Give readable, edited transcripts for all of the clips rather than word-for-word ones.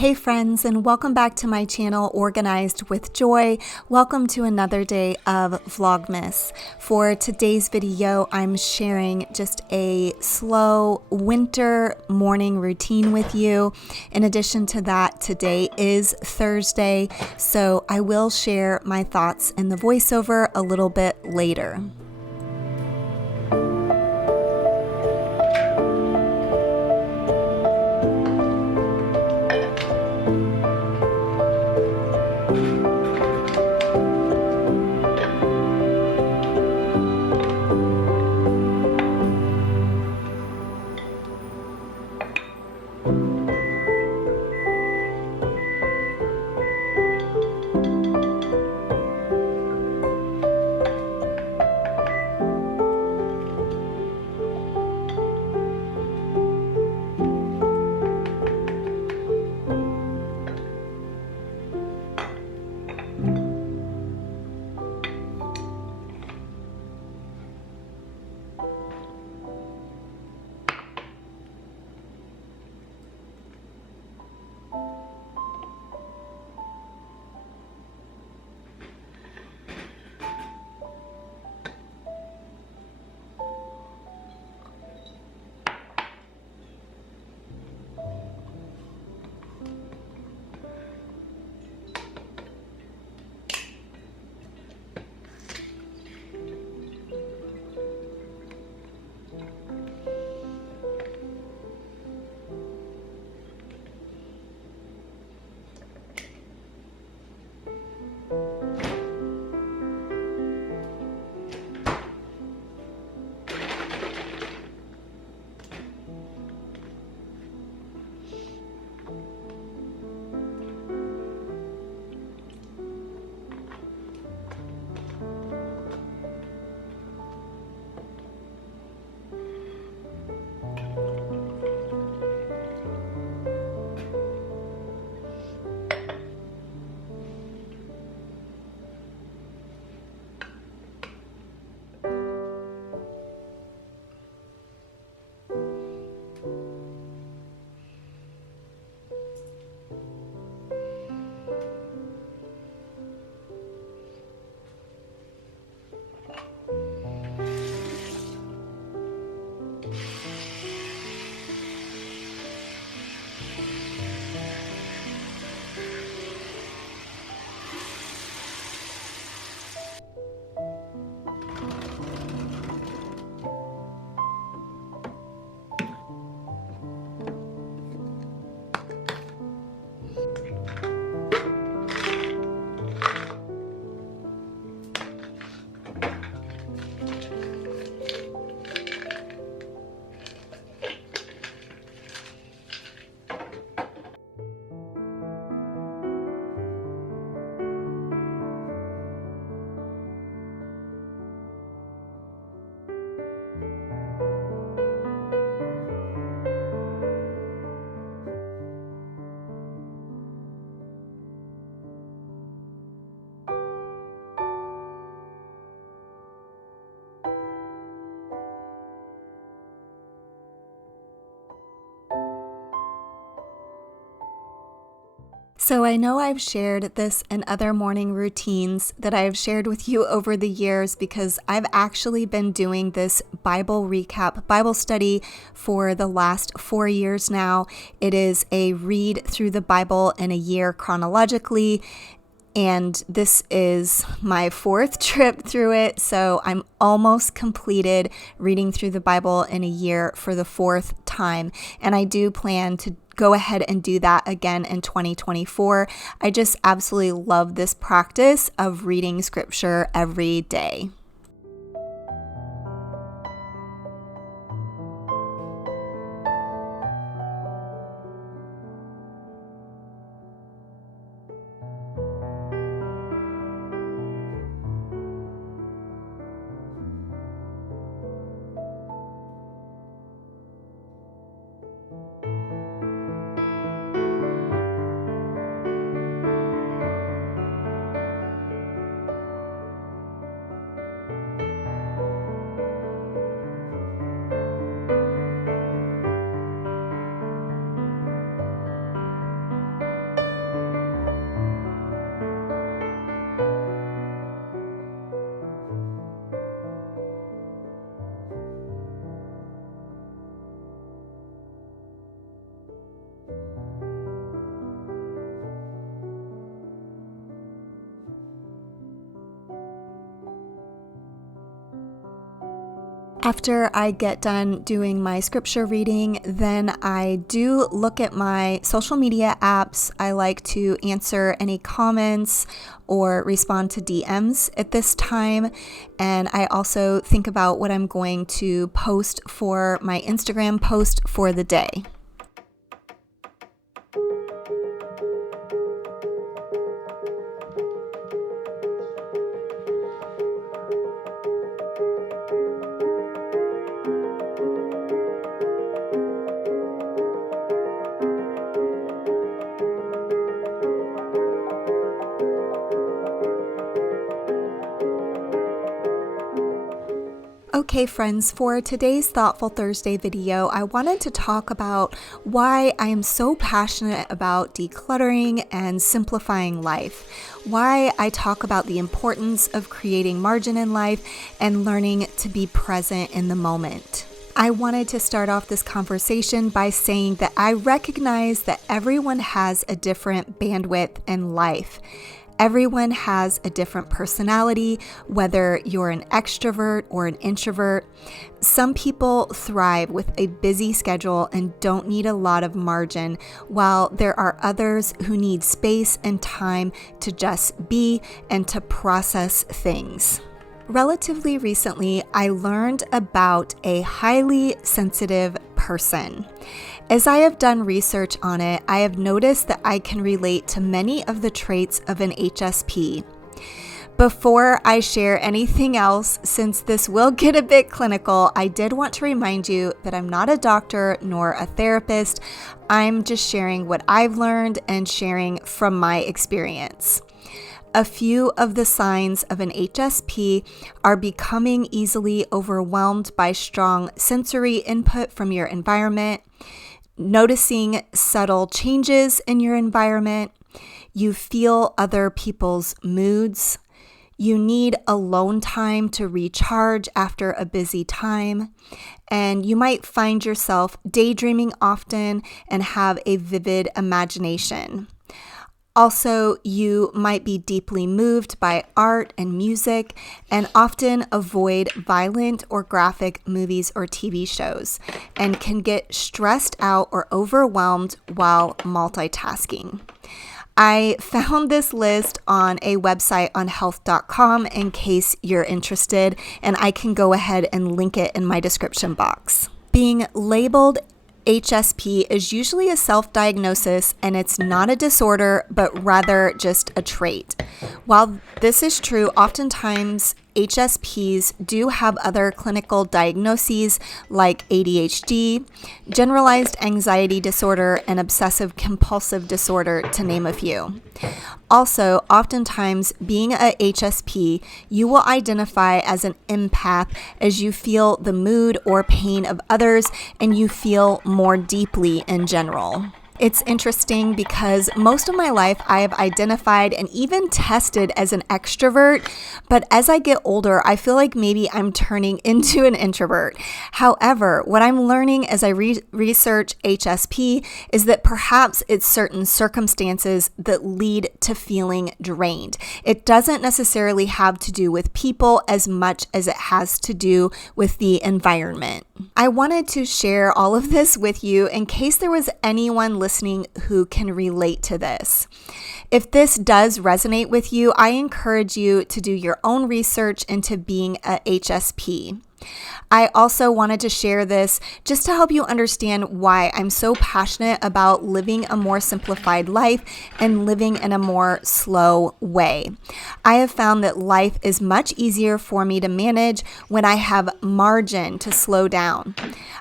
Hey friends, and welcome back to my channel, Organized with Joy. Welcome to another day of vlogmas. For today's video, I'm sharing just a slow winter morning routine with you. In addition to that, today is Thursday, so I will share my thoughts in the voiceover a little bit later. So I know I've shared this in other morning routines that I've shared with you over the years because I've actually been doing this Bible recap Bible study for the last 4 years now. It is a read through the Bible in a year chronologically, and this is my 4th trip through it, so I'm almost completed reading through the Bible in a year for the 4th time, and I do plan to go ahead and do that again in 2024. I just absolutely love this practice of reading scripture every day. After I get done doing my scripture reading, then I do look at my social media apps. I like to answer any comments or respond to DMs at this time. And I also think about what I'm going to post for my Instagram post for the day. Okay, friends, for today's Thoughtful Thursday video, I wanted to talk about why I am so passionate about decluttering and simplifying life, why I talk about the importance of creating margin in life and learning to be present in the moment. I wanted to start off this conversation by saying that I recognize that everyone has a different bandwidth in life. Everyone has a different personality, whether you're an extrovert or an introvert. Some people thrive with a busy schedule and don't need a lot of margin, while there are others who need space and time to just be and to process things. Relatively recently, I learned about a highly sensitive person. As I have done research on it, I have noticed that I can relate to many of the traits of an HSP. Before I share anything else, since this will get a bit clinical, I did want to remind you that I'm not a doctor nor a therapist. I'm just sharing what I've learned and sharing from my experience. A few of the signs of an HSP are becoming easily overwhelmed by strong sensory input from your environment, noticing subtle changes in your environment, you feel other people's moods, you need alone time to recharge after a busy time, and you might find yourself daydreaming often and have a vivid imagination. Also, you might be deeply moved by art and music and often avoid violent or graphic movies or TV shows and can get stressed out or overwhelmed while multitasking. I found this list on a website on health.com in case you're interested, and I can go ahead and link it in my description box. Being labeled HSP is usually a self-diagnosis, and it's not a disorder, but rather just a trait. While this is true, oftentimes HSPs do have other clinical diagnoses like ADHD, generalized anxiety disorder, and obsessive compulsive disorder, to name a few. Also, oftentimes being a HSP, you will identify as an empath as you feel the mood or pain of others and you feel more deeply in general. It's interesting because most of my life I have identified and even tested as an extrovert, but as I get older, I feel like maybe I'm turning into an introvert. However, what I'm learning as I research HSP is that perhaps it's certain circumstances that lead to feeling drained. It doesn't necessarily have to do with people as much as it has to do with the environment. I wanted to share all of this with you in case there was anyone listening who can relate to this. If this does resonate with you, I encourage you to do your own research into being a HSP. I also wanted to share this just to help you understand why I'm so passionate about living a more simplified life and living in a more slow way. I have found that life is much easier for me to manage when I have margin to slow down.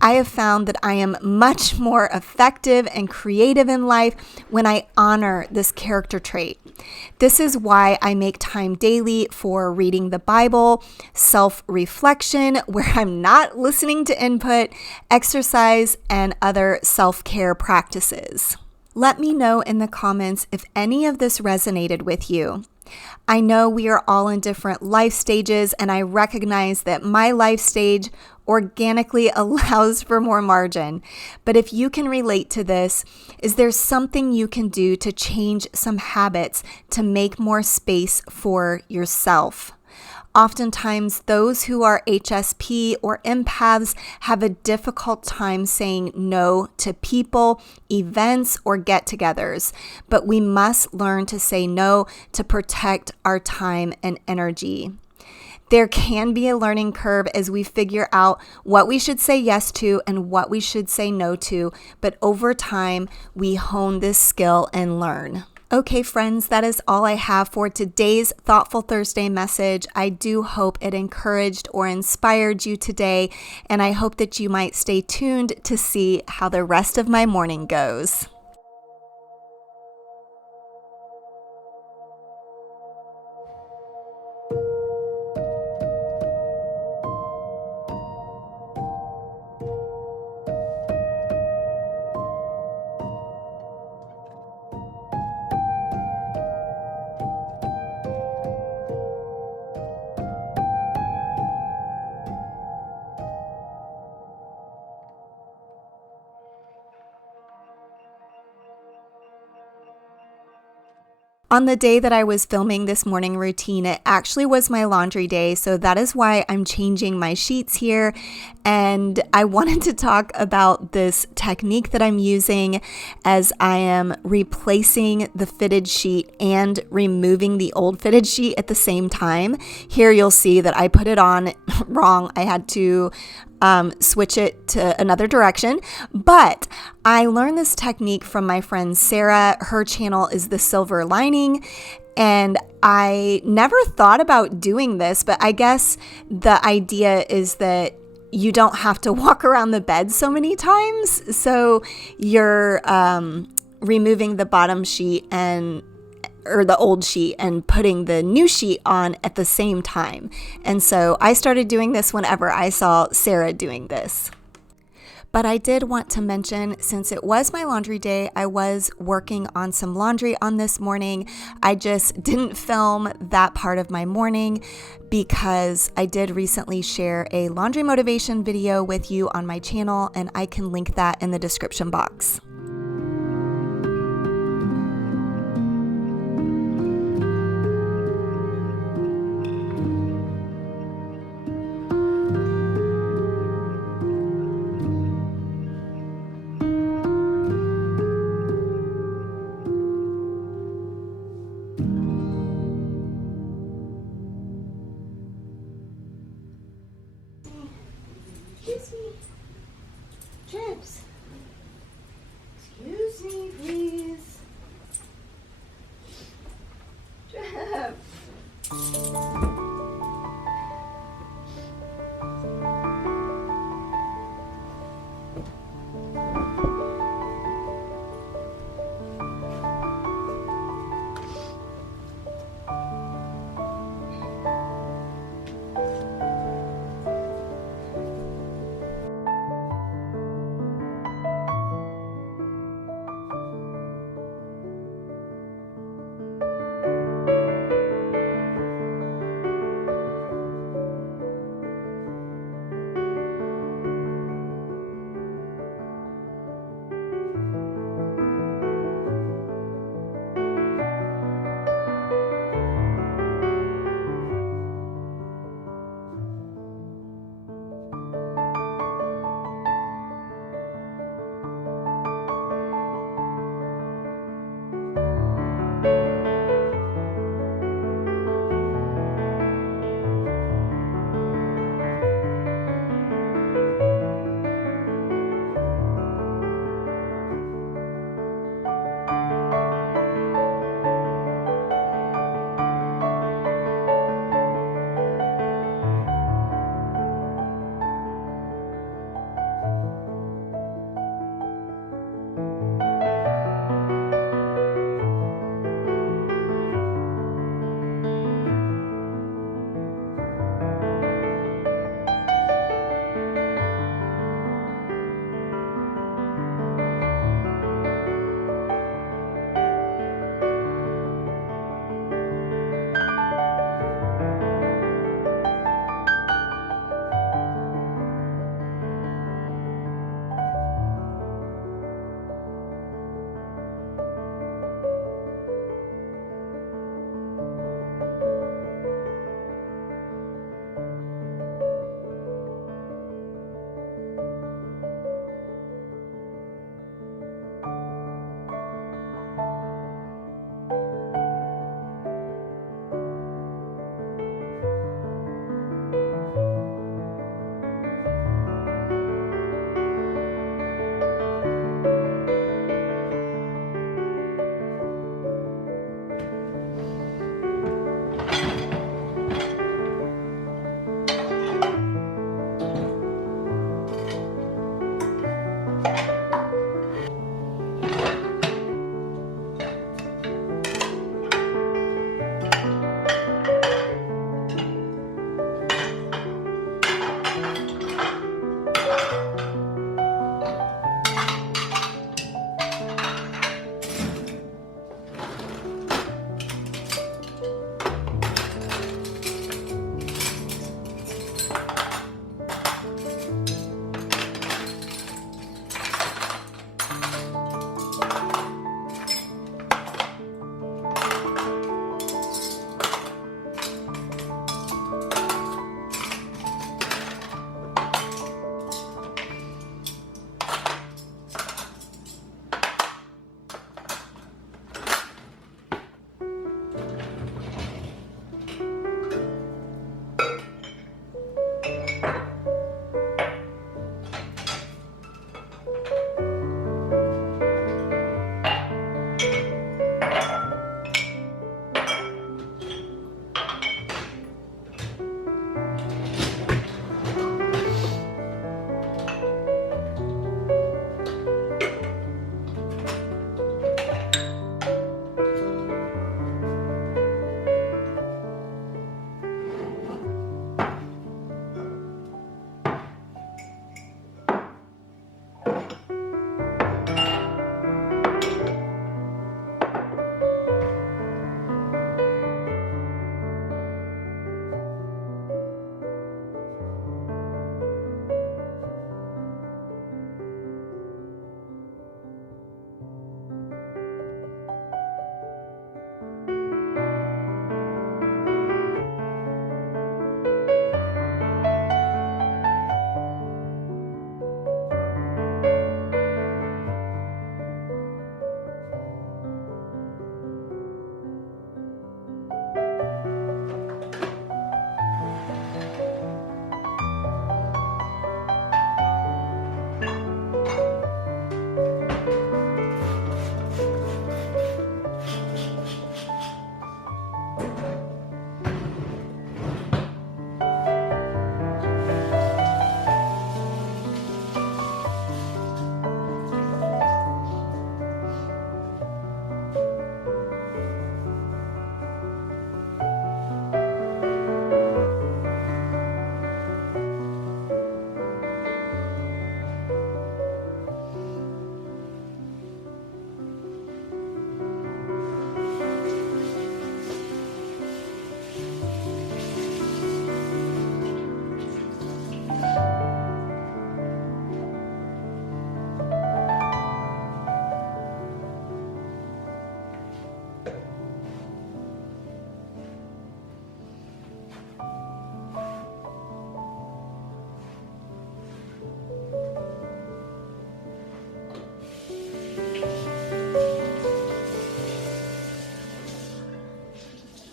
I have found that I am much more effective and creative in life when I honor this character trait. This is why I make time daily for reading the Bible, self-reflection, where I'm not listening to input, exercise, and other self-care practices. Let me know in the comments if any of this resonated with you. I know we are all in different life stages, and I recognize that my life stage organically allows for more margin. But if you can relate to this, is there something you can do to change some habits to make more space for yourself? Oftentimes, those who are HSP or empaths have a difficult time saying no to people, events, or get-togethers, but we must learn to say no to protect our time and energy. There can be a learning curve as we figure out what we should say yes to and what we should say no to, but over time, we hone this skill and learn. Okay, friends, that is all I have for today's Thoughtful Thursday message. I do hope it encouraged or inspired you today, and I hope that you might stay tuned to see how the rest of my morning goes. On the day that I was filming this morning routine, it actually was my laundry day, so that is why I'm changing my sheets here. And I wanted to talk about this technique that I'm using as I am replacing the fitted sheet and removing the old fitted sheet at the same time. Here you'll see that I put it on wrong. I had to switch it to another direction. But I learned this technique from my friend Sarah. Her channel is The Silver Lining. And I never thought about doing this, but I guess the idea is that you don't have to walk around the bed so many times. So you're removing the bottom sheet or the old sheet and putting the new sheet on at the same time. And so I started doing this whenever I saw Sarah doing this. But I did want to mention, since it was my laundry day, I was working on some laundry on this morning. I just didn't film that part of my morning because I did recently share a laundry motivation video with you on my channel, and I can link that in the description box. Excuse me. Chips.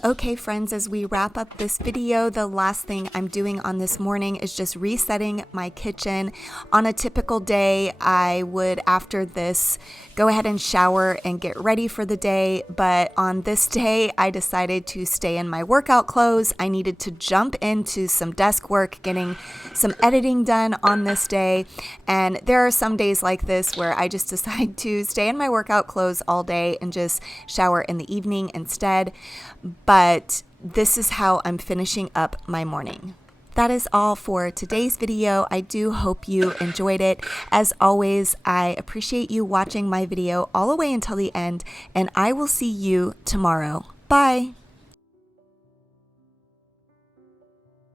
Okay, friends, as we wrap up this video, the last thing I'm doing on this morning is just resetting my kitchen. On a typical day, I would, after this, go ahead and shower and get ready for the day. But on this day, I decided to stay in my workout clothes. I needed to jump into some desk work, getting some editing done on this day. And there are some days like this where I just decide to stay in my workout clothes all day and just shower in the evening instead. But this is how I'm finishing up my morning. That is all for today's video. I do hope you enjoyed it. As always, I appreciate you watching my video all the way until the end, and I will see you tomorrow. Bye.